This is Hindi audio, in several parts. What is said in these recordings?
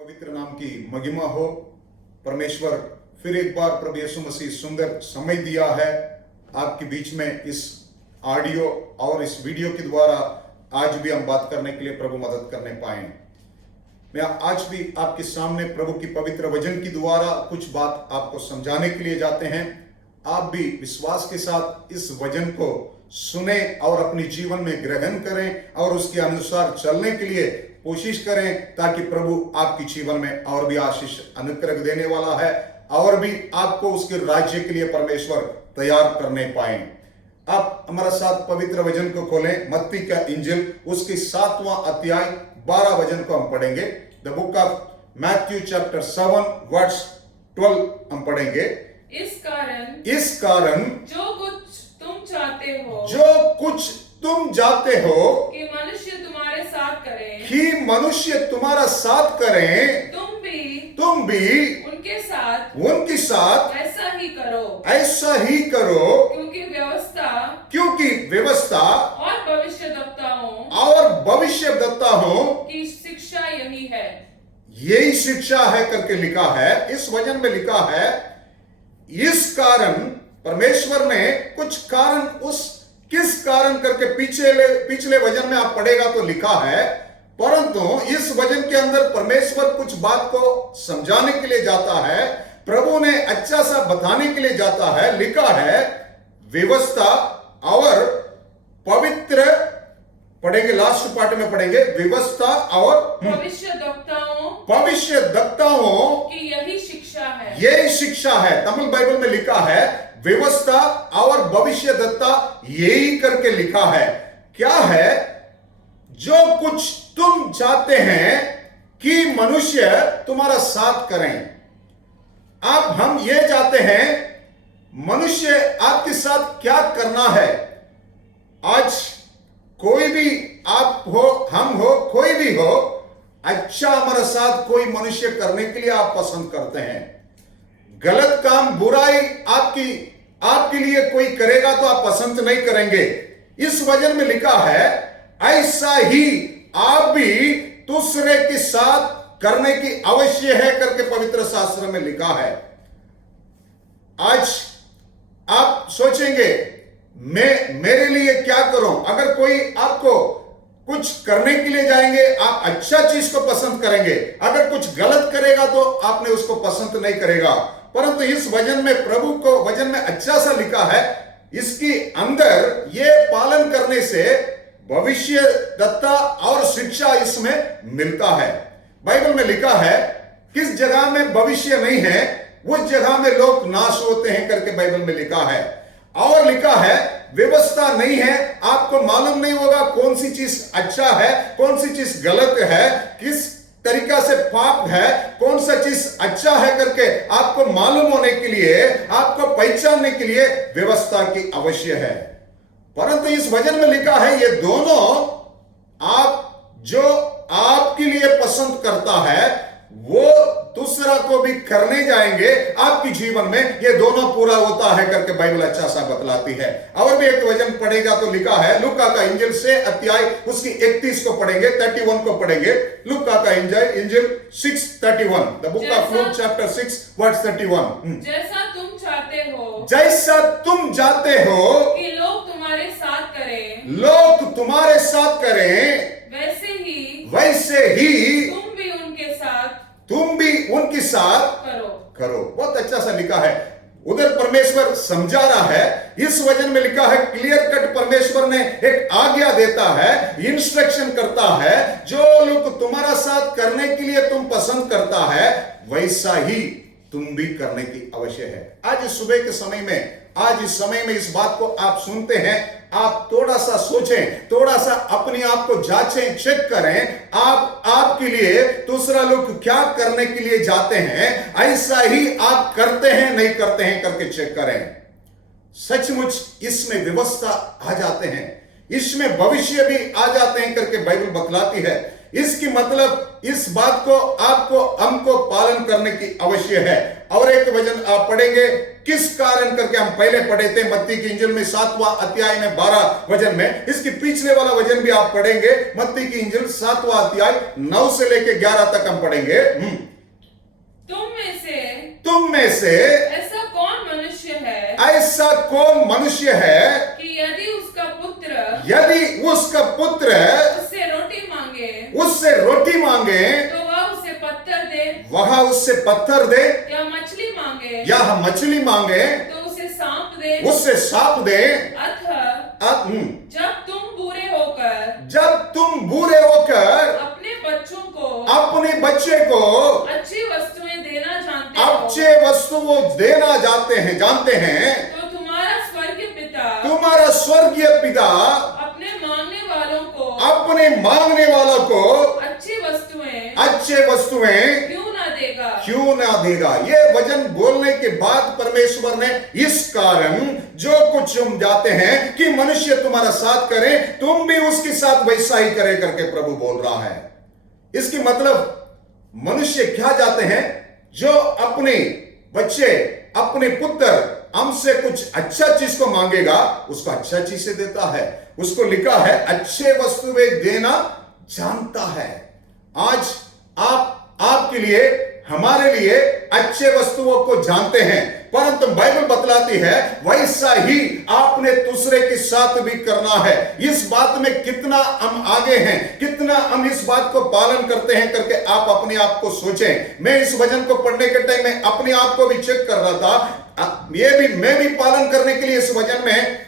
पवित्र नाम की महिमा हो। परमेश्वर फिर एक बार प्रभु यीशु मसीह सुंदर समय दिया है आपके बीच में इस ऑडियो और इस वीडियो के द्वारा आज भी हम बात करने के लिए प्रभु मदद करने पाए। मैं आज भी आपके सामने प्रभु की पवित्र वचन के द्वारा कुछ बात आपको समझाने के लिए जाते हैं। आप भी विश्वास के साथ इस वचन को सुने और अपने जीवन में ग्रहण करें और उसके अनुसार चलने के लिए कोशिश करें, ताकि प्रभु आपके जीवन में और भी आशीष अनुग्रह देने वाला है और भी आपको उसके राज्य के लिए परमेश्वर तैयार करने पाए। आप हमारे साथ पवित्र वचन को खोलें। मत्ती का इंजिल उसके 7वां अध्याय 12 वचन को हम पढ़ेंगे। The book of Matthew chapter 7 verse 12 हम पढ़ेंगे। इस कारण जो कुछ तुम चाहते हो कि मनुष्य तुम्हारा साथ करें, तुम भी उनके साथ ऐसा ही करो, क्योंकि व्यवस्था और भविष्यद्वक्ताओं की शिक्षा यही है। यही शिक्षा है करके लिखा है। इस वचन में लिखा है, इस कारण परमेश्वर ने कुछ कारण, उस किस कारण करके पिछले वचन में आप पढ़ेगा तो लिखा है, परंतु इस वचन के अंदर परमेश्वर कुछ बात को समझाने के लिए जाता है, प्रभु ने अच्छा सा बताने के लिए जाता है। लिखा है व्यवस्था और पवित्र, पढ़ेंगे लास्ट पार्ट में पढ़ेंगे, व्यवस्था और भविष्यद्वक्ताओं की यही शिक्षा है। यही शिक्षा है। तमिल बाइबल में लिखा है व्यवस्था और भविष्यद्वक्ता, यही करके लिखा है। क्या है? जो कुछ तुम चाहते हैं कि मनुष्य तुम्हारा साथ करें। हम ये चाहते हैं मनुष्य आपके साथ क्या करना है। आज कोई भी आप हो, हम हो, कोई भी हो, अच्छा हमारे साथ कोई मनुष्य करने के लिए आप पसंद करते हैं। गलत काम, बुराई आपके लिए कोई करेगा तो आप पसंद नहीं करेंगे। इस वचन में लिखा है ऐसा ही आप भी दूसरे के साथ करने की आवश्यक है करके पवित्र शास्त्र में लिखा है। आज आप सोचेंगे मेरे लिए क्या करूं। अगर कोई आपको कुछ करने के लिए जाएंगे, आप अच्छा चीज को पसंद करेंगे। अगर कुछ गलत करेगा तो आपने उसको पसंद नहीं करेगा। परंतु इस वचन में, प्रभु को वचन में अच्छा सा लिखा है, इसके अंदर ये पालन करने से भविष्यद्वक्ता और शिक्षा इसमें मिलता है। बाइबल में लिखा है किस जगह में भविष्य नहीं है उस जगह में लोग नाश होते हैं करके बाइबल में लिखा है। और लिखा है व्यवस्था नहीं है, आपको मालूम नहीं होगा कौन सी चीज अच्छा है, कौन सी चीज गलत है, किस तरीका से पाप है, कौन सा चीज अच्छा है करके आपको मालूम होने के लिए, आपको पहचानने के लिए व्यवस्था की आवश्यक है। परंतु इस वचन में लिखा है ये दोनों आप जो आपके लिए पसंद करता है वो दूसरा को भी करने जाएंगे, आपके जीवन में ये दोनों पूरा होता है करके बाइबल अच्छा सा बतलाती है। और भी एक वचन पढ़ेगा तो लिखा है लूका का इंजिल से अध्याय उसकी 31 को पढ़ेंगे, 31 को पढ़ेंगे। लूका का इंजिल 6:31, the book of Luke chapter 6 verse 31। जैसा तुम चाहते हो कि लोग तुम्हारे साथ करें, वैसे ही तुम भी उनके साथ करो। बहुत अच्छा सा लिखा है। उधर परमेश्वर समझा रहा है, इस वचन में लिखा है क्लियर कट परमेश्वर ने एक आज्ञा देता है, इंस्ट्रक्शन करता है, जो लोग तुम्हारा साथ करने के लिए तुम पसंद करता है वैसा ही तुम भी करने की आवश्यक है। आज इस सुबह के समय में, आज इस समय में इस बात को आप सुनते हैं, आप थोड़ा सा सोचें, थोड़ा सा अपने आप को जांचें, चेक करें। आपके लिए दूसरा लोग क्या करने के लिए जाते हैं, ऐसा ही आप करते हैं नहीं करते हैं करके चेक करें। सचमुच इसमें व्यवस्था आ जाते हैं, इसमें भविष्य भी आ जाते हैं करके बाइबल बतलाती है। इसकी मतलब इस बात को आपको हमको पालन करने की आवश्यक है। और एक वचन आप पढ़ेंगे किस कारण करके हम पहले पढ़े थे मत्ती की इंजिल में 7वां अध्याय में 12 वचन में। इसकी पिछले वाला वचन भी आप पढ़ेंगे, मत्ती की इंजिल 7वां अध्याय 9 से लेके 11 तक हम पढ़ेंगे। तुम में से ऐसा कौन मनुष्य है, ऐसा कौन मनुष्य है कि यदि उसका पुत्र उससे रोटी मांगे तो वह उसे पत्थर दे, या मछली मांगे तो उसे सांप दे। अतः जब तुम बुरे होकर अपने बच्चे को अच्छी वस्तुएं अच्छे वस्तुओं देना जानते हैं, तो तुम्हारा स्वर्गीय पिता अपने मांगने वालों को अच्छे वस्तुएं क्यों ना देगा। ये वचन बोलने के बाद परमेश्वर ने इस कारण जो कुछ हम जाते हैं कि मनुष्य तुम्हारा साथ करे, तुम भी उसके साथ वैसा ही करे करके प्रभु बोल रहा है। इसकी मतलब मनुष्य क्या जाते हैं, जो अपने बच्चे अपने पुत्र हमसे कुछ अच्छा चीज को मांगेगा उसको अच्छा चीज से देता है। उसको लिखा है अच्छे वस्तुएं देना जानता है। आज आपके लिए हमारे लिए अच्छे वस्तुओं को जानते हैं, परंतु बाइबल बतलाती है वैसा ही आपने दूसरे के साथ भी करना है। इस बात में कितना हम आगे हैं, कितना हम इस बात को पालन करते हैं करके आप अपने आप को सोचें। मैं इस वचन को पढ़ने के टाइम में अपने आप को भी चेक कर रहा था, मैं भी पालन करने के लिए इस वचन में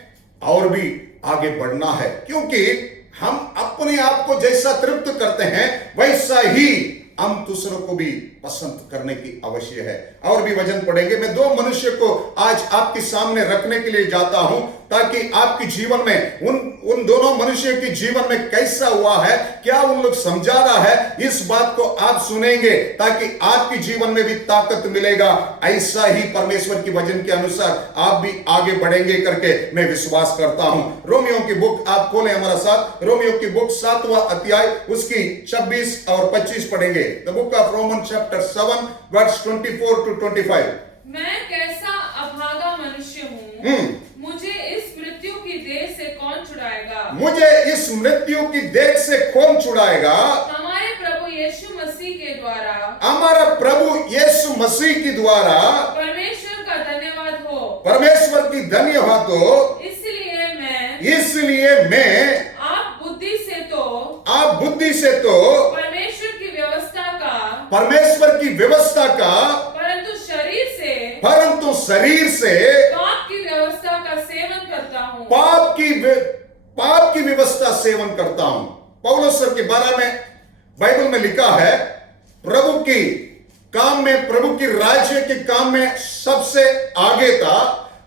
और भी आगे बढ़ना है, क्योंकि हम अपने आप को जैसा तृप्त करते हैं वैसा ही हम दूसरों को भी पसंद करने की आवश्यक है। और भी वचन पढ़ेंगे। मैं दो मनुष्य को आज आपके सामने रखने के लिए जाता हूं, ताकि आपके जीवन में उन दोनों मनुष्यों के जीवन में कैसा हुआ है, क्या उन लोग समझा रहा है, इस बात को आप सुनेंगे ताकि आपके जीवन में भी ताकत मिलेगा। ऐसा ही परमेश्वर की वचन के अनुसार आप भी आगे बढ़ेंगे करके मैं विश्वास करता हूं। रोमियो की बुक आप खोलें हमारा साथ, रोमियो की बुक 7वां अध्याय उसकी 26 और 25 पढ़ेंगे। The book of Roman chapter 7 verse 24 to 25। मैं कैसा अभागा मनुष्य हूँ, मुझे इस मृत्यु की देह से कौन छुड़ाएगा। हमारे प्रभु यीशु मसीह के द्वारा, हमारा प्रभु यीशु मसीह के द्वारा परमेश्वर का धन्यवाद हो। परमेश्वर की धन्यवाद हो। इसलिए मैं आप बुद्धि से तो परमेश्वर की व्यवस्था का परंतु शरीर से पाप की व्यवस्था का सेवन करता हूँ। पाप की व्यवस्था सेवन करता हूं। पौलुस के बारे में बाइबल में लिखा है, प्रभु की काम में, प्रभु की राज्य के काम में सबसे आगे था।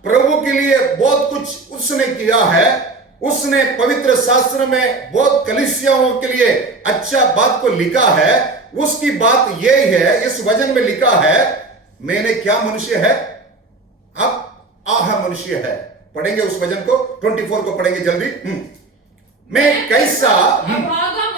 प्रभु के लिए बहुत कुछ उसने किया है। उसने पवित्र शास्त्र में बहुत कलीसियाओं के लिए अच्छा बात को लिखा है। उसकी बात यही है, इस वचन में लिखा है, मैंने क्या मनुष्य है, अब आह मनुष्य है। पढ़ेंगे उस वचन को, 24 को पढ़ेंगे जल्दी। मैं कैसा अभागा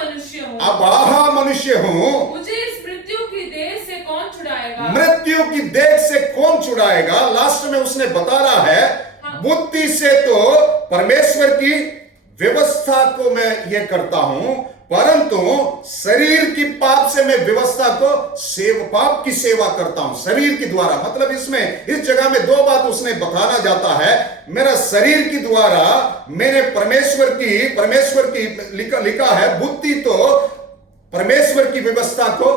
मनुष्य हूं, मुझे इस मृत्यु की देह से कौन छुड़ाएगा। मृत्यु की देह से कौन छुड़ाएगा। लास्ट में उसने बता रहा है, बुद्धि से तो परमेश्वर की व्यवस्था को मैं ये करता हूं, परंतु शरीर की पाप से मैं व्यवस्था को पाप की सेवा करता हूं शरीर के द्वारा। मतलब इसमें इस जगह में दो बात उसने बताना जाता है। मेरा शरीर के द्वारा मैंने परमेश्वर की लिखा है, बुद्धि तो परमेश्वर की व्यवस्था को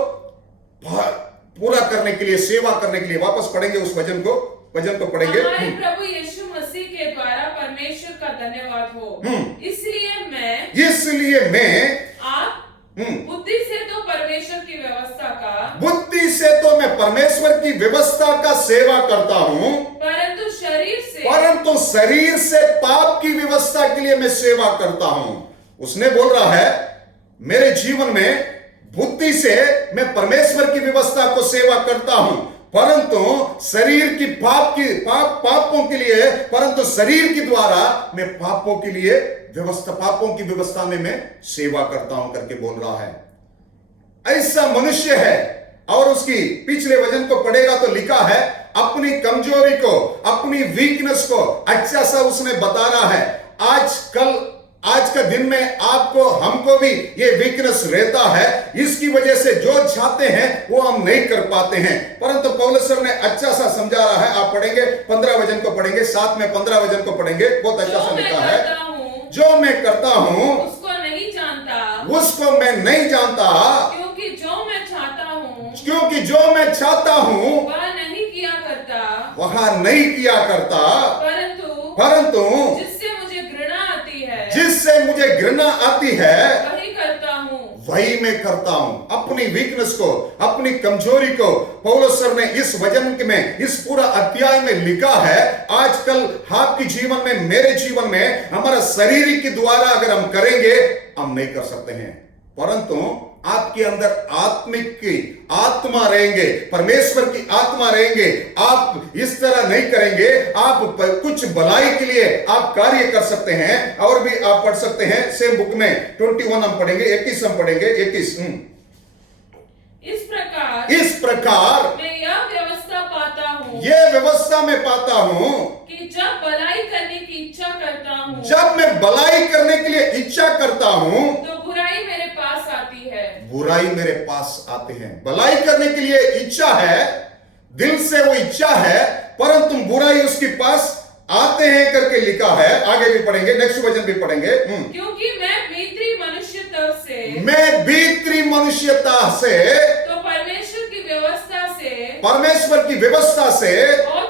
पूरा करने के लिए, सेवा करने के लिए। वापस पढ़ेंगे उस वचन को पढ़ेंगे। हमारे प्रभु यीशु मसीह के द्वारा परमेश्वर का धन्यवाद हो। इसलिए मैं आप बुद्धि से तो परमेश्वर की व्यवस्था का, बुद्धि से तो मैं परमेश्वर की व्यवस्था का सेवा करता हूं, परंतु शरीर से पाप की व्यवस्था के लिए मैं सेवा करता हूं। उसने बोल रहा है, मेरे जीवन में बुद्धि से मैं परमेश्वर की व्यवस्था को सेवा करता हूं, परंतु शरीर की पापों के लिए, परंतु शरीर के द्वारा मैं पापों की व्यवस्था में मैं सेवा करता हूं करके बोल रहा है। ऐसा मनुष्य है। और उसकी पिछले वचन को पढ़ेगा तो लिखा है, अपनी कमजोरी को, अपनी वीकनेस को अच्छा सा उसने बता रहा है। आज का दिन में आपको, हमको भी ये वीकनेस रहता है। इसकी वजह से जो चाहते हैं वो हम नहीं कर पाते हैं। परंतु पौलुस सर ने अच्छा सा समझा रहा है। आप पढ़ेंगे 15 वचन को पढ़ेंगे, साथ में 15 वचन को पढ़ेंगे। बहुत अच्छा सा लिखा है, जो मैं करता हूं उसको नहीं जानता, उसको मैं नहीं जानता, क्योंकि जो मैं चाहता हूं वह नहीं किया करता, परंतु जिससे मुझे घृणा आती है वही मैं करता हूं। अपनी वीकनेस को, अपनी कमजोरी को पौलुस सर ने इस वचन में, इस पूरा अध्याय में लिखा है। आजकल आपके जीवन में, मेरे जीवन में, हमारा शरीर के द्वारा अगर हम करेंगे, हम नहीं कर सकते हैं। परंतु आपके अंदर आत्मिक की आत्मा रहेंगे, परमेश्वर की आत्मा रहेंगे, आप इस तरह नहीं करेंगे। आप कुछ भलाई के लिए आप कार्य कर सकते हैं। और भी आप पढ़ सकते हैं सेम बुक में 21 हम पढ़ेंगे, 21 हम पढ़ेंगे, 21। इस प्रकार मैं यह व्यवस्था पाता हूँ, ये व्यवस्था में पाता हूं कि जब भलाई करने की इच्छा करता हूँ, जब मैं भलाई करने के लिए इच्छा करता हूं तो बुराई मेरे पास आती है। बुराई मेरे पास आते हैं। भलाई करने के लिए इच्छा है, दिल से वो इच्छा है, परंतु बुराई उसके पास आते हैं करके लिखा है। आगे भी पढ़ेंगे, नेक्स्ट वचन भी पढ़ेंगे। क्योंकि मैं भीतरी मनुष्यता से तो परमेश्वर की व्यवस्था से और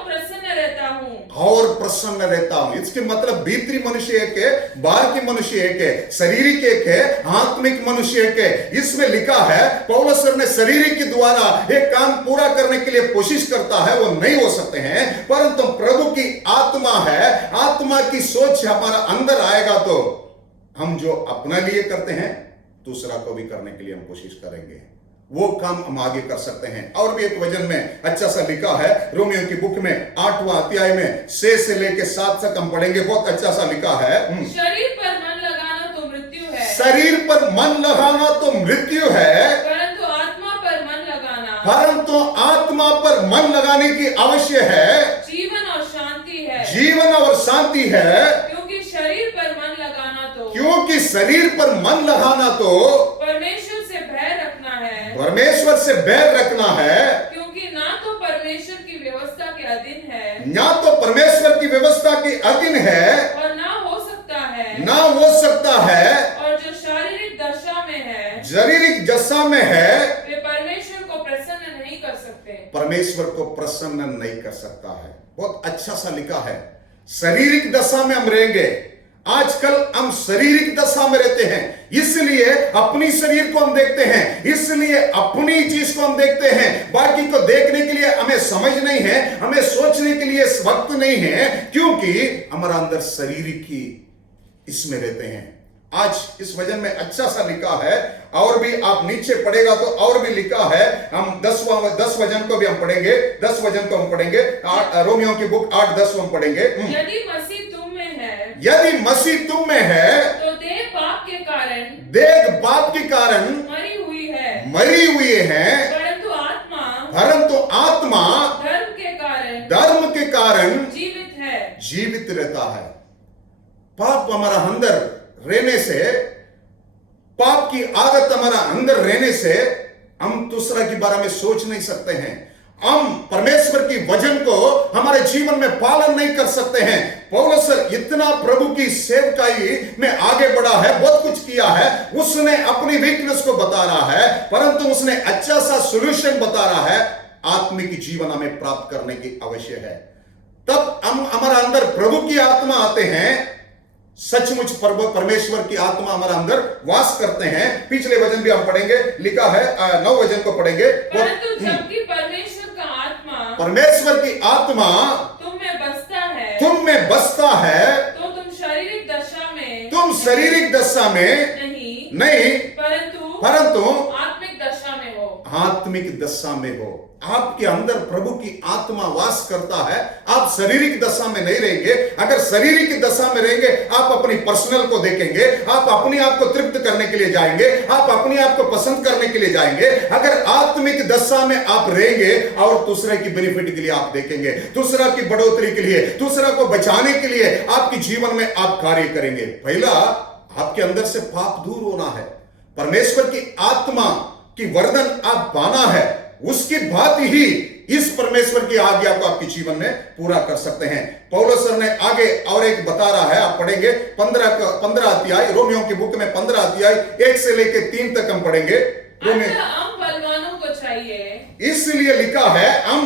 प्रसन्न रहता हूं। इसके मतलब भीतरी मनुष्य एक है, बाहर की मनुष्य एक है, शारीरिक एक है, आत्मिक मनुष्य एक है। इसमें लिखा है पौलुस सर ने शरीर के द्वारा एक काम पूरा करने के लिए कोशिश करता है, वो नहीं हो सकते हैं। परंतु प्रभु की आत्मा है, आत्मा की सोच हमारा अंदर आएगा तो हम जो अपना लिए करते हैं, दूसरा को भी करने के लिए हम कोशिश करेंगे। वो काम हम आगे कर सकते हैं। और भी एक वचन में अच्छा सा लिखा है, रोमियो की बुक में 8वां अध्याय में 6 से लेके 7 तक हम पढ़ेंगे। बहुत अच्छा सा लिखा है, शरीर पर मन लगाना तो मृत्यु है, शरीर पर मन लगाना तो मृत्यु है, परंतु आत्मा पर मन लगाने की आवश्यक है, जीवन और शांति है। क्योंकि शरीर पर मन लगाना तो परमेश्वर से बैर रखना है, क्योंकि ना तो परमेश्वर की व्यवस्था के अधीन है, और ना हो सकता है, और जो शारीरिक दशा में है, वे परमेश्वर को प्रसन्न नहीं कर सकता है। बहुत अच्छा सा लिखा है, शारीरिक दशा में हम रहेंगे। आजकल हम शारीरिक दशा में रहते हैं, इसलिए अपनी शरीर को हम देखते हैं, इसलिए अपनी चीज को हम देखते हैं। बाकी को देखने के लिए हमें समझ नहीं है, हमें सोचने के लिए वक्त नहीं है, क्योंकि हमारा अंदर शरीर की इसमें रहते हैं। आज इस वचन में अच्छा सा लिखा है। और भी आप नीचे पढ़ेगा तो और भी लिखा है। हम 10 वचन को भी हम पढ़ेंगे, 10 वचन को हम पढ़ेंगे। रोमियो की बुक 8-10 हम पढ़ेंगे। यदि मसीह तुम में है तो देह पाप के कारण मरी हुई है, परंतु आत्मा धर्म के कारण जीवित रहता है। पाप हमारा अंदर रहने से, पाप की आदत हमारा अंदर रहने से हम दूसरा के बारे में सोच नहीं सकते हैं। हम परमेश्वर की वचन को हमारे जीवन में पालन नहीं कर सकते हैं। पौलुस इतना प्रभु की सेवकाई में आगे बढ़ा है, बहुत कुछ किया है। उसने अपनी वीकनेस को बता रहा है, परंतु उसने अच्छा सा सॉल्यूशन बता रहा है। आत्मिक जीवन हमें प्राप्त करने की आवश्यक है। तब हम हमारा अंदर प्रभु की आत्मा आते हैं, सचमुच परमेश्वर की आत्मा हमारा अंदर वास करते हैं। पिछले वचन भी हम पढ़ेंगे, लिखा है 9 वचन को पढ़ेंगे। परंतु जबकि परमेश्वर की आत्मा तुम में बसता है, तो तुम शारीरिक दशा में नहीं, परंतु आत्मिक दशा में हो, आपके अंदर प्रभु की आत्मा वास करता है, आप शारीरिक दशा में नहीं रहेंगे। अगर शारीरिक दशा में रहेंगे, आप अपनी पर्सनल को देखेंगे, आप अपने आप को तृप्त करने के लिए जाएंगे, आप अपने आप को पसंद करने के लिए जाएंगे। अगर आत्मिक दशा में आप रहेंगे और दूसरे की बेनिफिट के लिए आप देखेंगे, दूसरा की बढ़ोतरी के लिए, दूसरा को बचाने के लिए आपके जीवन में आप कार्य करेंगे। पहला, आपके अंदर से पाप दूर होना है, परमेश्वर की आत्मा की वरदान आप पाना है, उसकी बात ही इस परमेश्वर की आज्ञा को आपके जीवन में पूरा कर सकते हैं। पौलुस सर ने आगे और एक बता रहा है, आप पढ़ेंगे 15 अध्याय, रोमियो की बुक में 15 अध्याय 1 से लेकर 3 तक हम पढ़ेंगे। हम बलवानों को चाहिए, इसलिए लिखा है हम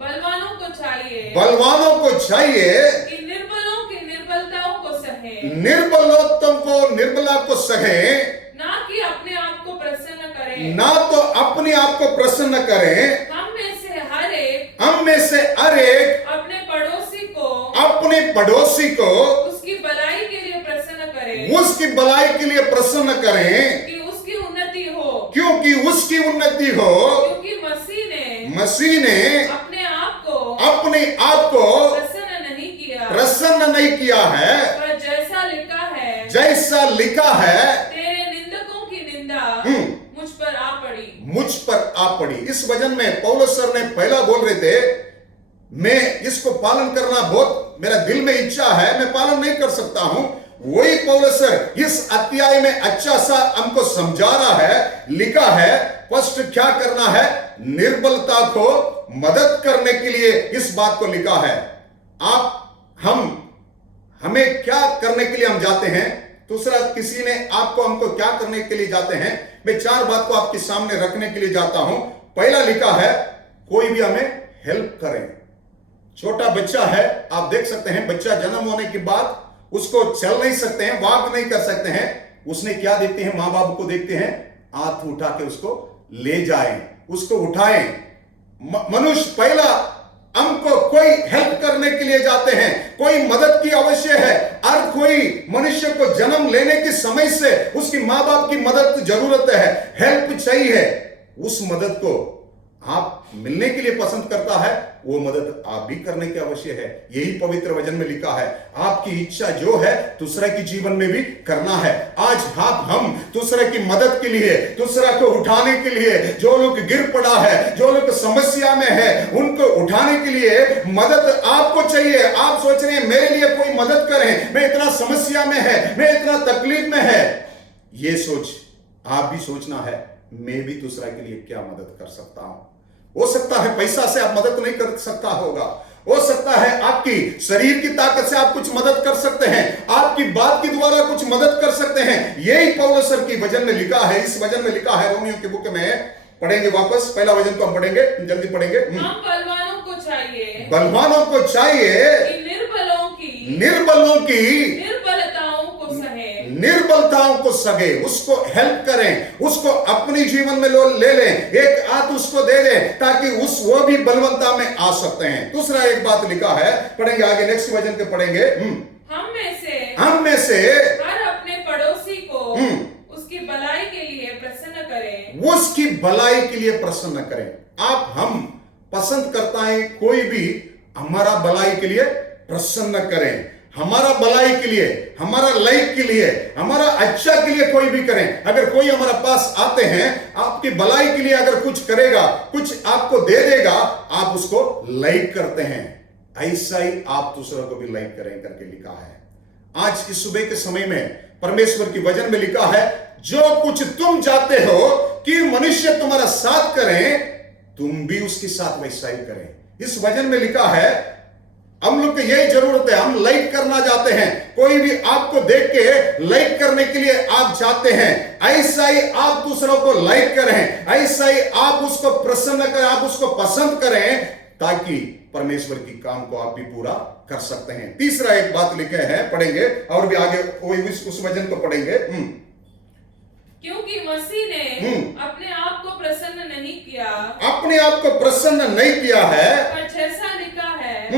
बलवानों को चाहिए, बलवानों को चाहिए कि निर्बलों की निर्बलताओं को सहे, निर्बलोत्तम को निर्बला को सहे, ना कि अपने आप को प्रसन्न करें, ना तो अपने आप को प्रसन्न करें। हम में से हर एक अपने पड़ोसी को उसकी भलाई के लिए प्रसन्न करे, उसकी भलाई के लिए प्रसन्न करें, कि उसकी उन्नति हो, क्योंकि उसकी उन्नति हो, क्योंकि मसीह ने अपने आप को प्रसन्न नहीं किया है, पर जैसा लिखा है तेरे निंदकों की निंदा मुझ पर आ पड़ी। इस वचन में पौलुस सर ने पहला बोल रहे थे, मैं इसको पालन करना बहुत मेरा दिल में इच्छा है, मैं पालन नहीं कर सकता हूं। वही पौलुस सर इस अध्याय में अच्छा सा हमको समझा रहा है, लिखा है फर्स्ट क्या करना है, निर्बलता को मदद करने के लिए इस बात को लिखा है। हमें क्या करने के लिए हम जाते हैं, दूसरा किसी ने हमको क्या करने के लिए जाते हैं। मैं 4 बात को आपके सामने रखने के लिए जाता हूं। पहला लिखा है, कोई भी हमें हेल्प करें। छोटा बच्चा है, आप देख सकते हैं, बच्चा जन्म होने के बाद उसको चल नहीं सकते हैं, वॉक नहीं कर सकते हैं, उसने क्या देखते हैं, मां बाप को देखते हैं, हाथ उठा के उसको ले जाएं, उसको उठाएं। मनुष्य पहला हमको कोई हेल्प करने के लिए जाते हैं, कोई मदद की आवश्यक है। हर कोई मनुष्य को जन्म लेने के समय से उसकी मां बाप की मदद की जरूरत है, हेल्प चाहिए। उस मदद को आप मिलने के लिए पसंद करता है, वो मदद आप भी करने की आवश्यक है। यही पवित्र वचन में लिखा है, आपकी इच्छा जो है दूसरे के जीवन में भी करना है। आज हम दूसरे की मदद के लिए, दूसरा को उठाने के लिए, जो लोग गिर पड़ा है, जो लोग समस्या में है, उनको उठाने के लिए मदद आपको चाहिए। आप सोच रहे हैं मेरे लिए कोई मदद करें, मैं इतना समस्या में है, मैं इतना तकलीफ में है। ये सोच आप भी सोचना है, मैं भी दूसरा के लिए क्या मदद कर सकता हूं। हो सकता है पैसा से आप मदद नहीं कर सकता होगा, हो सकता है आपकी शरीर की ताकत से आप कुछ मदद कर सकते हैं, आपकी बात के द्वारा कुछ मदद कर सकते हैं। यही पौलुस सर की वचन में लिखा है। इस वचन में लिखा है, रोमियो की बुक में पढ़ेंगे वापस, पहला वचन को हम पढ़ेंगे, जल्दी पढ़ेंगे। हम बलवानों को चाहिए कि निर्बलों की निर्बलताओं को सगे, उसको हेल्प करें, उसको अपने जीवन में ले लें, एक हाथ उसको दे दें, ताकि वो भी बलवंता में आ सकते हैं। दूसरा एक बात लिखा है, पढ़ेंगे आगे, नेक्स्ट वचन के पढ़ेंगे। हम में से हर अपने पड़ोसी को उसकी भलाई के लिए प्रसन्न करें, उसकी भलाई के लिए प्रसन्न करें। हम पसंद करता है कोई भी हमारा भलाई के लिए प्रसन्न करें, हमारा भलाई के लिए, हमारा लाइफ के लिए, हमारा अच्छा के लिए कोई भी करें। अगर कोई हमारा पास आते हैं, आपकी भलाई के लिए अगर कुछ करेगा, कुछ आपको दे देगा, आप उसको लाइक करते हैं। ऐसा ही आप दूसरों को भी लाइक करें करके लिखा है। आज इस सुबह के समय में परमेश्वर की वचन में लिखा है, जो कुछ तुम चाहते हो कि मनुष्य तुम्हारा साथ करें, तुम भी उसके साथ वैसा ही करें। इस वचन में लिखा है, हम लोग को यही जरूरत है, हम लाइक करना चाहते हैं, कोई भी आपको देख के लाइक करने के लिए आप चाहते हैं। ऐसा ही आप दूसरों को लाइक करें, ऐसा ही आप उसको प्रसन्न करें, आप उसको पसंद करें, ताकि परमेश्वर की काम को आप भी पूरा कर सकते हैं। तीसरा एक बात लिखे हैं, पढ़ेंगे और भी आगे उस वचन को पढ़ेंगे। क्योंकि मसीह ने अपने आप को प्रसन्न नहीं किया, पर जैसा लिखा है,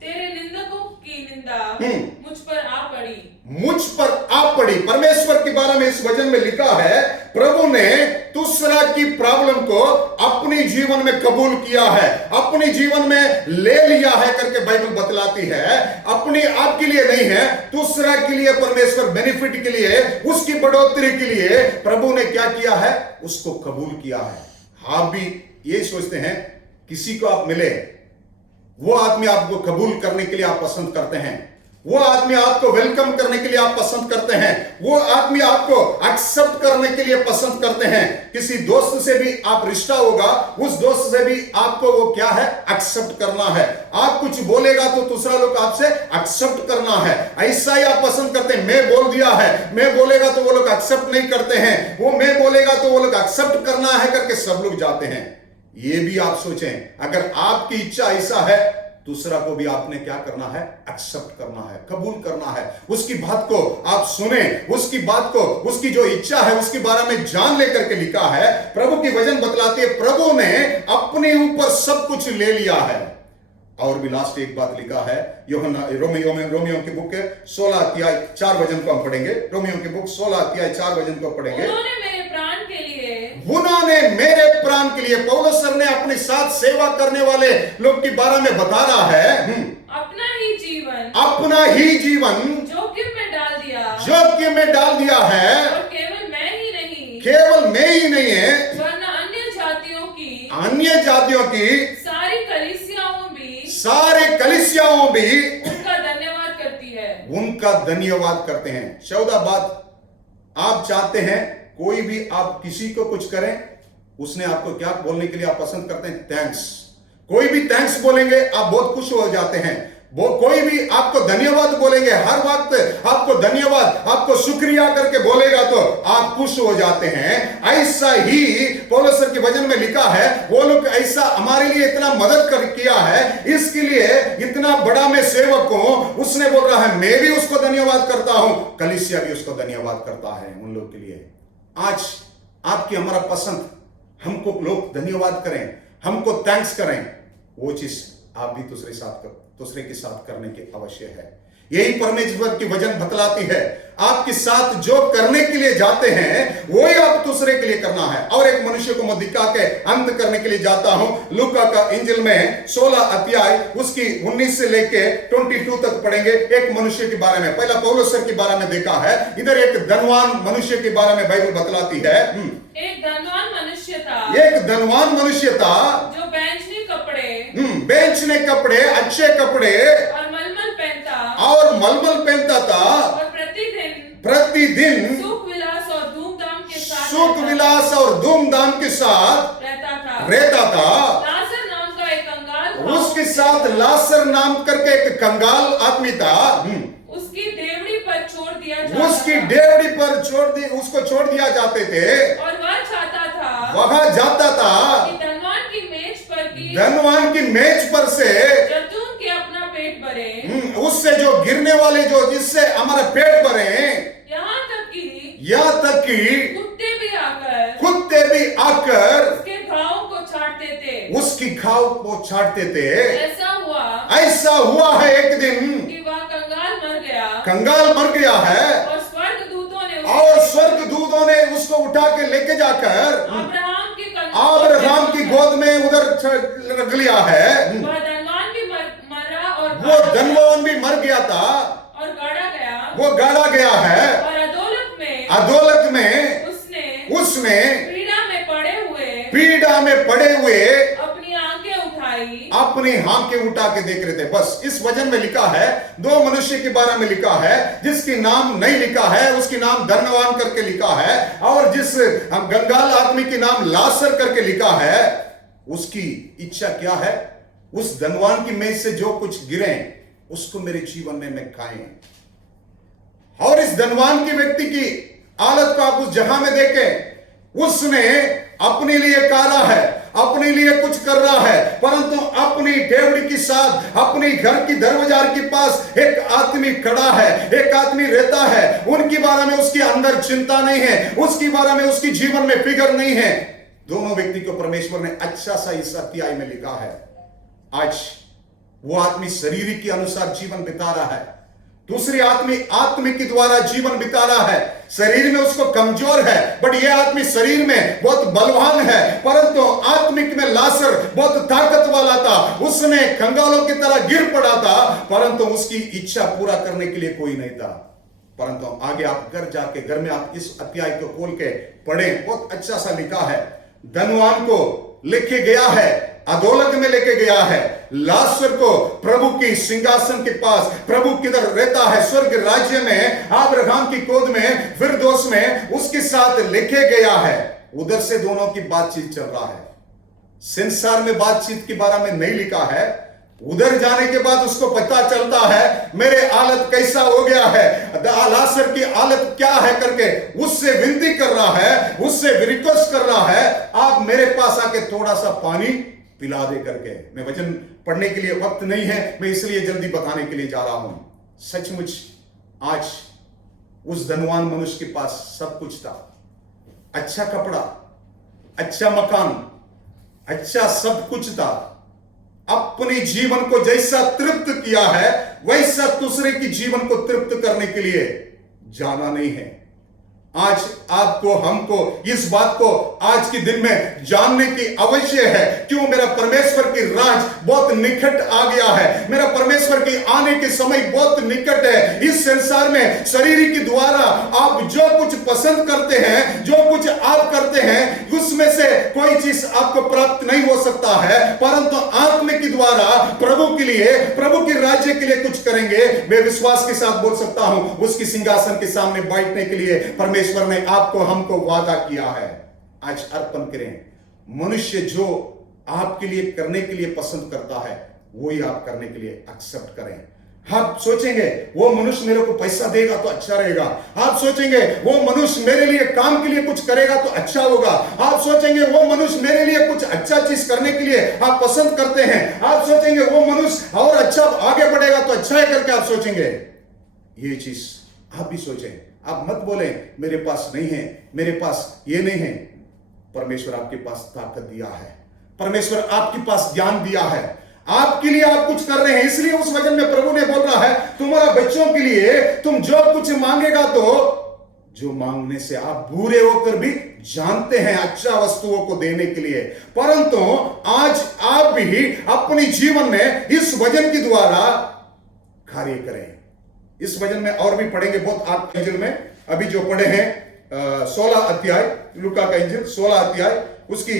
तेरे निंदकों की निंदा मुझ मुझ पर आ पड़ी। परमेश्वर के बारे में इस वचन में लिखा है, प्रभु ने दूसरा की प्रॉब्लम को अपने जीवन में कबूल किया है, अपने जीवन में ले लिया है करके बाइबल बतलाती है। अपने आप के लिए नहीं है, दूसरा के लिए, परमेश्वर बेनिफिट के लिए, उसकी बढ़ोतरी के लिए प्रभु ने क्या किया है, उसको कबूल किया है। आप भी ये सोचते हैं, किसी को आप मिले, वो आदमी आपको कबूल करने के लिए आप पसंद करते हैं, वो आदमी आपको वेलकम करने के लिए आप पसंद करते हैं, वो आदमी आपको एक्सेप्ट करने के लिए पसंद करते हैं। किसी दोस्त से भी आप रिश्ता होगा, उस दोस्त से भी आपको वो क्या है, एक्सेप्ट करना है। आप कुछ बोलेगा तो दूसरा लोग आपसे एक्सेप्ट करना है, ऐसा ही आप पसंद करते हैं। मैं बोल दिया है, मैं बोलेगा तो वो लोग एक्सेप्ट नहीं करते हैं, वो मैं बोलेगा तो वो लोग एक्सेप्ट करना है करके सब लोग जाते हैं। ये भी आप सोचें, अगर आपकी इच्छा ऐसा है, दूसरा को भी आपने क्या करना है, एक्सेप्ट करना है, कबूल करना है। उसकी बात को आप सुने, उसकी बात को, उसकी जो इच्छा है उसके बारे में जान लेकर के लिखा है। प्रभु की वचन बतलाती है, प्रभु ने अपने ऊपर सब कुछ ले लिया है। और भी लास्ट एक बात लिखा है, रोमियो की बुक 16 अध्याय 4 वचन को हम पढ़ेंगे। रोमियो की बुक 16 अध्याय 4 वचन को पढ़ेंगे। उन्होंने मेरे प्राण के लिए, पौलुस सर ने अपने साथ सेवा करने वाले लोग के बारे में बता रहा है, अपना ही जीवन जोखिम में डाल दिया है। और केवल मैं ही नहीं है, वरना अन्य जातियों की सारी कलीसियाओं भी उनका धन्यवाद करते हैं। 14 बात आप चाहते हैं, कोई भी आप किसी को कुछ करें, उसने आपको क्या बोलने के लिए आप पसंद करते हैं, थैंक्स। कोई भी थैंक्स बोलेंगे आप बहुत खुश हो जाते हैं। वो कोई भी आपको धन्यवाद बोलेंगे, हर वक्त आपको धन्यवाद, आपको शुक्रिया करके बोलेगा तो आप खुश हो जाते हैं। ऐसा ही पौलुस के वचन में लिखा है, वो लोग ऐसा हमारे लिए इतना मदद कर किया है, इसके लिए इतना बड़ा मैं सेवक हूं। उसने बोल रहा है, मैं भी उसको धन्यवाद करता हूं, कलीसिया भी उसको धन्यवाद करता है उन लोग के लिए। आज आपकी हमारा पसंद, हमको लोग धन्यवाद करें, हमको थैंक्स करें, वो चीज आप भी दूसरे के साथ करने की आवश्यक है। यही परमेश्वर की वचन बतलाती है, आपके साथ जो करने के लिए जाते हैं वही आप दूसरे के लिए करना है। और एक मनुष्य को मैं दिखा के अंत करने के लिए जाता हूं। लूका का इंजिल में 16 अध्याय उसकी 19 से लेके 22 तक पढ़ेंगे। एक मनुष्य के बारे में, पहला पौलुस के बारे में देखा है, इधर एक धनवान मनुष्य के बारे में बाइबल बतलाती है। एक धनवान मनुष्य था जो बेचने कपड़े, अच्छे कपड़े और मलमल पहनता था, और प्रतिदिन सुख विलास और धूमधाम के साथ रहता था। लाजर नाम का एक कंगाल उसके साथ लाजर नाम करके एक कंगाल आदमी था। उसकी डेवड़ी पर छोड़ दिया जाते थे, और वह चाहता था कि धनवान की मेज पर से जैतून के अपना पेट भरे, उससे जो गिरने वाले, जो जिससे हमारा पेट भरे, यहाँ तक कि कुत्ते भी आकर उसकी घाव को छाटते थे। ऐसा हुआ है एक दिन कि वह कंगाल मर गया है, और स्वर्गदूतों ने उसको उठा के लेके जाकर अब्राहम की गोद में उधर रख लिया है। वह धनवान भी मरा, और वो धनवान भी मर गया था, और वो गाड़ा गया है। और अधोलोक में उसने पीड़ा में पड़े हुए अपनी आंखें उठा के देख रहे थे। बस इस वचन में लिखा है, 2 मनुष्य के बारे में लिखा है, जिसकी नाम नहीं लिखा है, उसकी नाम धनवान करके लिखा है, और जिस कंगाल आदमी की नाम लाजर करके लिखा है। उसकी इच्छा क्या है, उस धनवान की मेज से जो कुछ गिरे उसको मेरे जीवन में मैं खाएं। और इस धनवान की व्यक्ति की हालत को आप उस जहां में देखें, उसने अपने लिए कारा है, अपने लिए कुछ कर रहा है, परंतु अपनी डेवड़ी के साथ अपनी घर की दरवाजार के पास एक आदमी खड़ा है, एक आदमी रहता है। उनके बारे में उसके अंदर चिंता नहीं है, उसके बारे में उसकी जीवन में फिक्र नहीं है। दोनों व्यक्ति को परमेश्वर ने अच्छा सा इस अध्याय में लिखा है। आज वो आदमी शरीर के अनुसार जीवन बिता रहा है, दूसरी आदमी आत्मिक के द्वारा जीवन बिता रहा है, शरीर में उसको कमजोर है, बट यह आदमी शरीर में बहुत बलवान है, परंतु आत्मिक में लासर बहुत ताकत वाला था। उसने कंगालों की तरह गिर पड़ा था, परंतु उसकी इच्छा पूरा करने के लिए कोई नहीं था। परंतु आगे आप घर जाके, घर में आप इस अध्याय को खोल के पढ़ें, बहुत अच्छा सा लिखा है। धनवान को लेके गया है, अधोलोक में लेके गया है। लाजर को प्रभु की सिंहासन के पास, प्रभु किधर रहता है, स्वर्ग राज्य में, अब्राहम की गोद में, फिरदौस में, उसके साथ लेके गया है। उधर से दोनों की बातचीत चल रहा है। संसार में बातचीत के बारे में नहीं लिखा है। उधर जाने के बाद उसको पता चलता है मेरे हालत कैसा हो गया है, लाजर की हालत क्या है करके उससे विनती कर रहा है, उससे रिक्वेस्ट कर रहा है, आप मेरे पास आके थोड़ा सा पानी पिला दे करके। मैं वचन पढ़ने के लिए वक्त नहीं है, मैं इसलिए जल्दी बताने के लिए जा रहा हूं। सचमुच आज उस धनवान मनुष्य के पास सब कुछ था, अच्छा कपड़ा, अच्छा मकान, अच्छा सब कुछ था। अपने जीवन को जैसा तृप्त किया है, वैसा दूसरे की जीवन को तृप्त करने के लिए जाना नहीं है। आज आपको, हमको इस बात को आज के दिन में जानने की आवश्यक है। क्यों? मेरा परमेश्वर की राज बहुत निकट आ गया है, मेरा परमेश्वर के आने के समय बहुत निकट है। इस संसार में शरीर के द्वारा आप जो कुछ पसंद करते हैं, जो कुछ आप करते हैं, उसमें से कोई चीज आपको प्राप्त नहीं हो सकता है, परंतु आत्मा के द्वारा प्रभु के लिए, प्रभु के राज्य के लिए कुछ करेंगे। मैं विश्वास के साथ बोल सकता हूं, उसकी सिंहासन के सामने बैठने के लिए परमेश्वर ने आपको, हमको वादा किया है। आज अर्पण करें। मनुष्य जो आपके लिए करने के लिए पसंद करता है, वही आप करने के लिए एक्सेप्ट करें। आप सोचेंगे वो मनुष्य मेरे को पैसा देगा तो अच्छा रहेगा, आप सोचेंगे वो मनुष्य मेरे लिए काम के लिए कुछ करेगा तो अच्छा होगा, आप सोचेंगे वो मनुष्य मेरे लिए कुछ अच्छा चीज करने के लिए आप पसंद करते हैं, आप सोचेंगे वो मनुष्य और अच्छा आगे बढ़ेगा तो अच्छा है करके आप सोचेंगे। ये चीज आप भी सोचें। आप मत बोले मेरे पास नहीं है, मेरे पास ये नहीं है। परमेश्वर आपके पास ताकत दिया है, परमेश्वर आपके पास ज्ञान दिया है, आपके लिए आप कुछ कर रहे हैं। इसलिए उस वचन में प्रभु ने बोल रहा है, तुम्हारा बच्चों के लिए तुम जो कुछ मांगेगा, तो जो मांगने से आप बुरे होकर भी जानते हैं अच्छा वस्तुओं को देने के लिए, परंतु आज आप भी अपने जीवन में इस वचन के द्वारा कार्य करें। इस वचन में और भी पढ़ेंगे बहुत। आप इंजिल में अभी जो पढ़े हैं 16 अध्याय, लूका का इंजिल 16 अध्याय, उसकी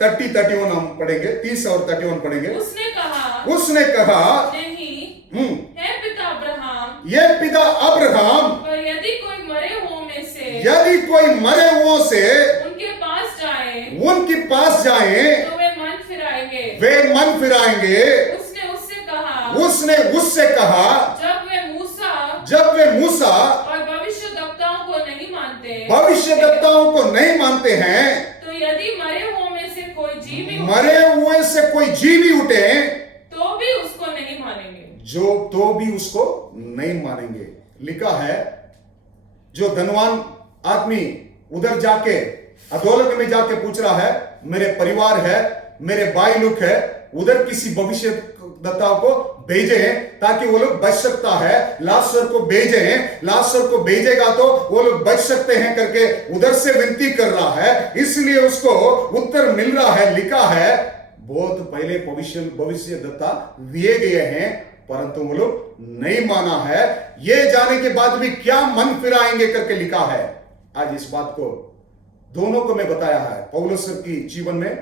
30-31 हम पढ़ेंगे, 30 और 31 पढ़ेंगे। उसने कहा नहीं, हे पिता अब्राहम, ये पिता अब्राहम, पर यदि कोई मरे हुओं में से उनके पास जाए तो वे मन फिराएंगे। उसने उससे कहा जब वे मूसा और भविष्यद्वक्ताओं को नहीं मानते हैं, तो यदि मरे हुओं में से कोई जीवी उठे तो भी उसको नहीं मानेंगे। लिखा है, जो धनवान आदमी उधर जाके अधोलोक में जाके पूछ रहा है, मेरे परिवार है, मेरे भाई लोग है, उधर किसी भविष्यद्वक्ता को भेजे ताकि वो लोग बच सकता है। लाजर को भेजेगा तो वो लोग बच सकते हैं करके उधर से विनती कर रहा है, इसलिए उसको उत्तर मिल रहा है। लिखा है बहुत पहले भविष्यद्वक्ता दिए गए हैं, परंतु वो लोग नहीं माना है। ये जाने के बाद भी क्या मन फिराएंगे करके लिखा है। आज इस बात को दोनों को मैं बताया है। पौलुस की जीवन में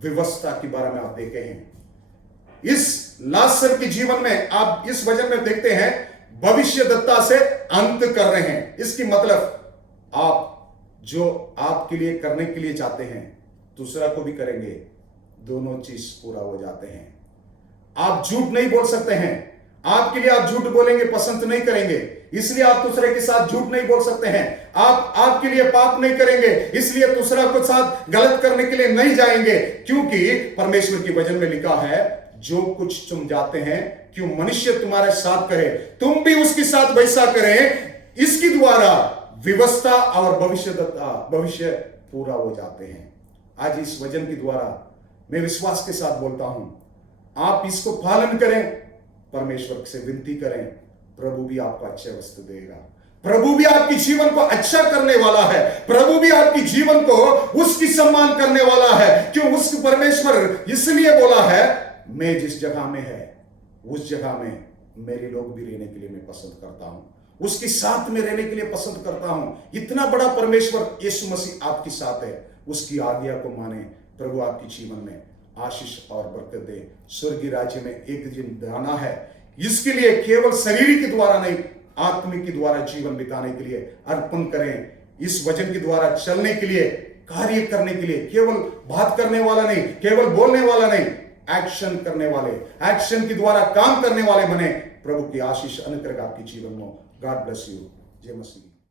व्यवस्था के बारे में आप देखे हैं, इस लाजर के जीवन में आप इस वचन में देखते हैं भविष्यद्वक्ता से अंत कर रहे हैं। इसकी मतलब आप जो आपके लिए करने के लिए चाहते हैं, दूसरा को भी करेंगे, दोनों चीज पूरा हो जाते हैं। आप झूठ नहीं बोल सकते हैं, आपके लिए आप झूठ बोलेंगे पसंद नहीं करेंगे, इसलिए आप दूसरे के साथ झूठ नहीं बोल सकते हैं। आप आपके लिए पाप नहीं करेंगे, इसलिए दूसरा के साथ गलत करने के लिए नहीं जाएंगे, क्योंकि परमेश्वर की वचन में लिखा है, जो कुछ तुम जाते हैं क्यों मनुष्य तुम्हारे साथ करे, तुम भी उसके साथ वैसा करें। इसके द्वारा व्यवस्था और भविष्य पूरा हो जाते हैं। आज इस वचन के द्वारा मैं विश्वास के साथ बोलता हूं, आप इसको पालन करें, परमेश्वर से विनती करें, प्रभु भी आपको अच्छे वस्तु देगा। प्रभु भी आपके जीवन को अच्छा करने वाला है। प्रभु भी आपके जीवन को उसकी सम्मान करने वाला है। क्यों? उस परमेश्वर इसलिए बोला है, मैं जिस जगह में है उस जगह में मेरे लोग भी रहने के लिए मैं पसंद करता हूं, उसके साथ में रहने के लिए पसंद करता हूं। इतना बड़ा परमेश्वर यीशु मसीह आपके साथ है, उसकी आज्ञा को माने। प्रभु आपके जीवन में आशीष और बरकत दे। स्वर्गीय राज्य में एक दिन जाना है, इसके लिए केवल शरीर के द्वारा नहीं, आत्मिक के द्वारा जीवन बिताने के लिए अर्पण करें। इस वचन के द्वारा चलने के लिए, कार्य करने के लिए, केवल बात करने वाला नहीं, केवल बोलने वाला नहीं, एक्शन करने वाले, एक्शन के द्वारा काम करने वाले बने। प्रभु की आशीष अनुग्रह आपके जीवन में। God bless you. जय मसीह।